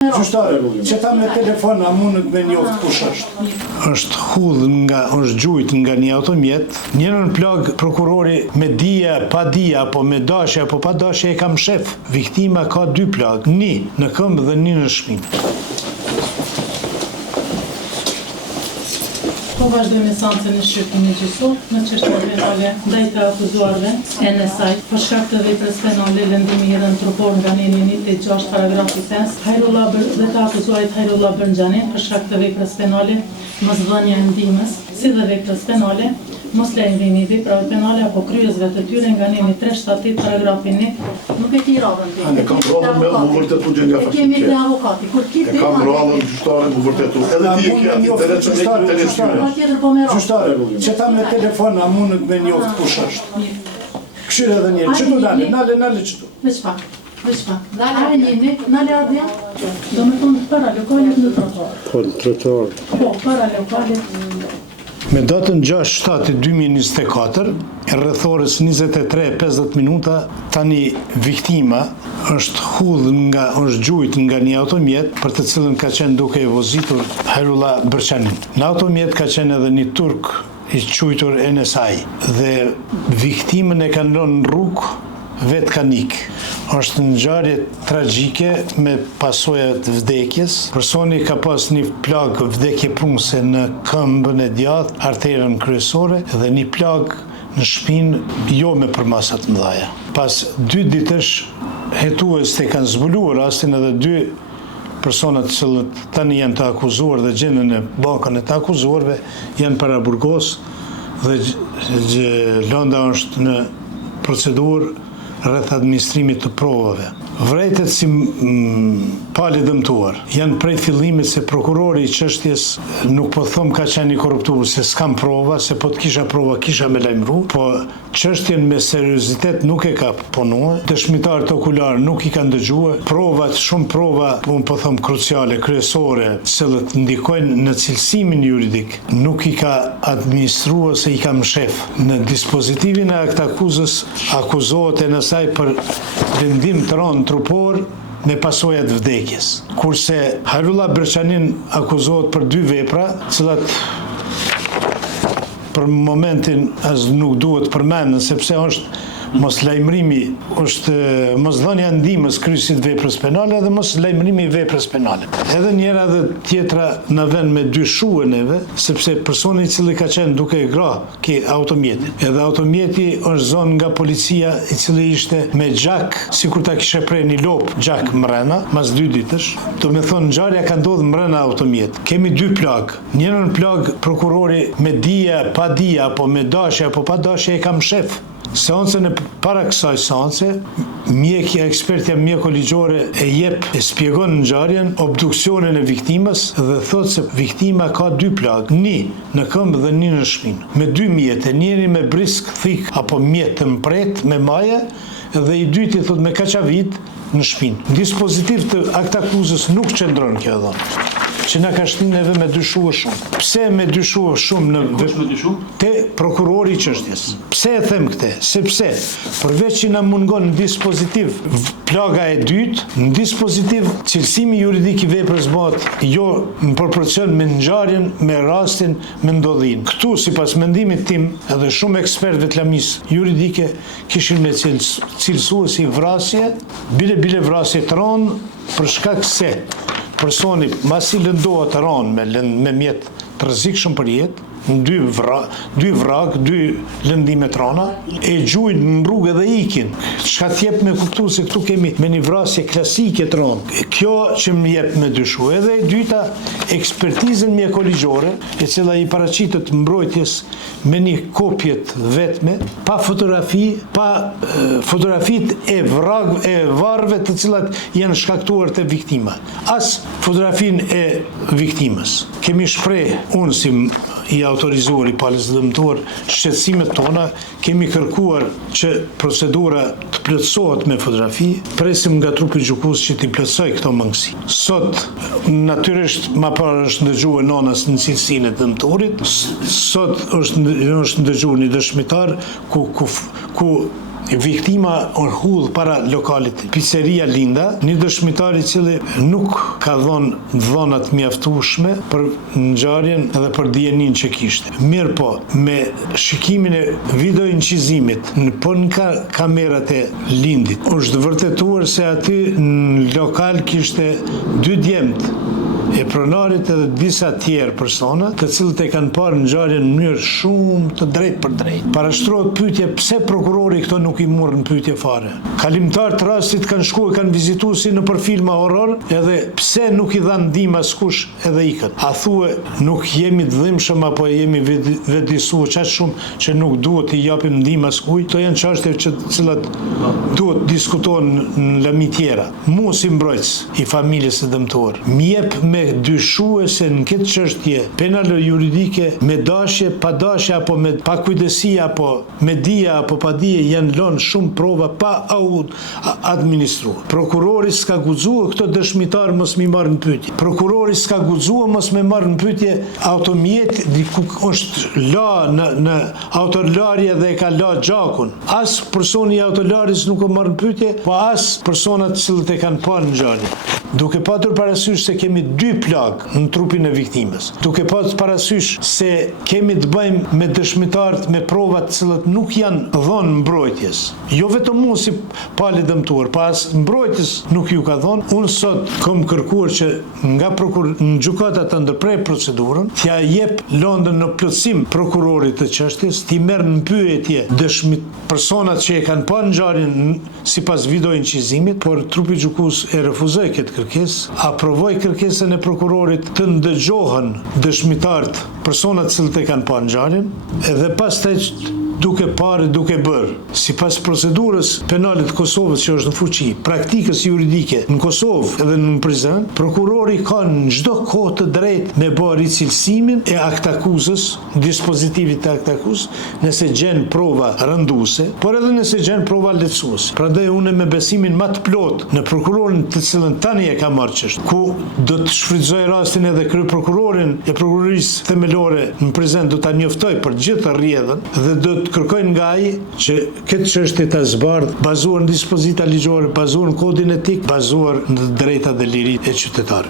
Gjyqtare, që ta me telefon a mundet me njoftë kush është. Është hudh është gjujt nga një automjet, njërën plag prokurori me dija, pa dija, apo me dashje, apo pa dashje e kam shef. Viktima ka 2 plag, një në këmbë dhe një në shpinë. Po vazhdojmë seancën e shqyrtimit gjyqësor në çështje penale ndaj të akuzuarve e NSA për shkak të veprës penale lëndimi i rënë trupor nga neni 186 paragrafi 5 Hajrullah dhe të akuzuarit Hajrullah Bërnxhani për shkak të veprës penale mosdhënia e ndihmës, si dhe veprës penale mos lejmërimi i veprave penale apo kryesve të tyre nga neni 378 paragrafi 1 nuk e ki radhën të. Ne kam radhën me më vërtetu gjë nga fashit. Kemi dhe avokati, kur ki kam radhën gjyqtare më vërtetu. Edhe ti e kja ti Gjyqtare, që ta me telefon a mundet me njoftë kush është. Këshire edhe njerë, që du nale që du? Veç pak. Are njeni, nale ardhja? Do me thonë para lokalit në trotuar. Po, në trotuar. Po, para lokalit. Me datën 6/7/2024, rrethorës 23:50 minuta, tani viktima është është gjujt nga një automjet për të cilën ka qenë duke i vozitur Hajrullah Bërnxhanin. Në automjet ka qenë edhe një turk i quajtur NSA dhe viktimën e kanë lënë në rrugë vetë ka nik. Është një ngjarje tragjike me pasoja të vdekjes. Personi ka pas një plag vdekje prunëse në këmbën e djathtë, arterën kryesore dhe një plag në shpinë jo me përmasa të mëdha. Pas 2 ditësh hetues të kanë zbuluar rastin edhe 2 personat të cilët tani janë të akuzuar dhe gjenden në bankën e të akuzuarve janë para burgos dhe lënda është në procedurë rreth administrimit të provave. Vrejtet si pali dëmtuar janë prej fillimit se prokurori i çështjes nuk po thom ka qenë i korruptuar se s'kam prova, se po të kisha prova kisha me lajmëru, po çështjen me seriozitet nuk e ka punuar, dëshmitarët okular nuk i kanë dëgjuar, provat, shumë prova, unë po them kruciale, kryesore, cilët ndikojnë në cilësimin juridik, nuk i ka administruar se i ka mshef. Në dispozitivin e akt akuzës akuzohet NSA për lëndim të rënë trupor me pasojat vdekjes. Kurse Hajrullah Bërnxhanin akuzohet për 2 vepra, cilat për momentin as nuk duhet përmendën sepse është mos lajmërimi, është mosdhënia e ndihmës kryesit veprës penale dhe mos lajmërimi i veprës penale. Edhe njëra dhe tjetra në vend me dyshuar neve, sepse personi i cili ka qenë duke e gra ke automjetin. Edhe automjeti është zonë nga policia i cili ishte me gjak, sikur ta kishe prej një lop gjak mrena, mas 2 ditësh. Do me thonë ngjarja ka ndodhur mrena automjet. Kemi 2 plag. Njërën plag prokurori me dija, pa dija, apo me dashje apo pa dashje e kam shef. Seancën e para kësaj seance, ekspertja mjekoligjore e shpjegon ngjarjen, obduksionin e viktimës dhe thotë se viktima ka 2 plag, një në këmbë dhe një në shpinë, me 2 mjete, njëri me brisk thik apo mjet të mpret me maje dhe i dyti thotë me kaçavit në shpinë. Në dispozitiv të akt akuzës nuk qëndron kjo dhënë, që na ka shtinë neve me dyshuar shumë. Pse me dyshuar shumë te prokurori i çështjes? Pse e them këtë? Sepse përveç që na mungon në dispozitiv plaga e dytë, në dispozitiv cilësimi juridik i veprës bëhet jo në proporcion me ngjarjen, me rastin, me ndodhin. Këtu sipas mendimit tim, edhe shumë ekspertëve të lamisë juridike kishin me cilësuar si vrasje, bile vrasje të rënë për shkak se personi masi lëndohet rënë me mjet të rrezikshëm për jetë, 2 vrak, 2 lëndime të rëna, e gjujnë në rrugë dhe ikin. Çka t'jep me kuptu se këtu kemi me një vrasje klasike të rënë. Kjo që më jep me dyshu. Edhe e dyta, ekspertizën mjekoligjore, e cila i paraqitet mbrojtjes me një kopje të vetme, pa fotografi, pa fotografit e varrëve të cilat janë shkaktuar te viktima. As fotografin e viktimës. Kemi shpreh unë si i autorizuar i palës dëmtuar shqetësimet tona, kemi kërkuar që procedura të plotësohet me fotografi, presim nga trupi gjykues që t'i plotësoj këto mangësi. Sot natyrisht më parë është ndëgjuar nënës në cilësinë e dëmtuarit, sot është ndëgjuar një dëshmitar ku viktima hudh para lokalit Pizzeria Linda, një dëshmitar i cili nuk ka dhënë dhënat mjaftueshme për ngjarjen edhe për dijenin që kishte. Mirë po, me shikimin e video incizimit në kamerat e Lindit, është vërtetuar se aty në lokal kishte 2 djemt e pronarit edhe disa tjerë persona, të cilët e kanë parë ngjarjen në mënyrë shumë të drejtë për drejtë. Parashtrohet pyetje pse prokurori këto nuk i morën pyetje fare. Kalimtar të rastit kanë shkuar, kanë vizituar si në për filma horror, edhe pse nuk i dhanë ndihmë askush edhe ikën. A thuhet nuk jemi të dhimbshëm apo jemi vetëdijsuar çaq shumë që nuk duhet i japim ndihmë askujt? Këto janë çështje që të cilat duhet diskutohen në lami tjera. Mu si mbrojtës i familjes së dëmtuar, më jep me dyshue se në këtë çështje penale juridike me dashje, pa dashje apo me pakujdesi apo me dije apo pa dije janë lënë shumë prova pa administruar. Prokurori s'ka guxuar këto dëshmitar mos mi marrë në pyetje. Prokurori s'ka guxuar mos me marrë në pyetje automjet ku është la në autolarje dhe e ka la gjakun. As personi i autolaris nuk e marrë në pyetje, po as personat që e kanë parë ngjarjen. Duke patur parasysh se kemi 2 plagë në trupin e viktimës, duke patur parasysh se kemi të bëjmë me dëshmitarët me provat të cilët nuk janë dhënë mbrojtjes. Jo vetëm mu si pali dëmtuar, pas mbrojtjes nuk ju ka dhënë. Unë sot kam kërkuar që nga në gjykata të ndërprej procedurën, t'ja jep lëndën në plotësim prokurorit të çështjes, t'i merr në pyetje personat që e kanë parë ngjarjen sipas video incizimit, por trupi gjykues e refuzoi këtë kërkesë, aprovoi kërkesën e prokurorit të ndëgjohen dëshmitarët, personat që e kanë parë ngjarjen, edhe pastaj duke parë, duke bërë. Sipas procedurës penale të Kosovës që është në fuqi, praktikës juridike në Kosovë edhe në prezent, prokurori ka në çdo kohë të drejtë me bërë ricilësimin e aktakuzës, dispozitivit të aktakuzës, nëse gjen prova rënduese, por edhe nëse gjen prova lehtësuese. Prandaj unë me besimin më të plot në prokurorin të cilën tani e ka marrë çështë, ku do të shfrytëzoj rastin edhe kryeprokurorin e prokurorisë themelore në prezent do ta njoftoj për gjithë rrjedhën dhe do të kërkojnë nga ai që këtë çështje ta zbardh, bazuar në dispozita ligjore, bazuar në kodin etik, bazuar në drejtat dhe liritë e qytetarëve.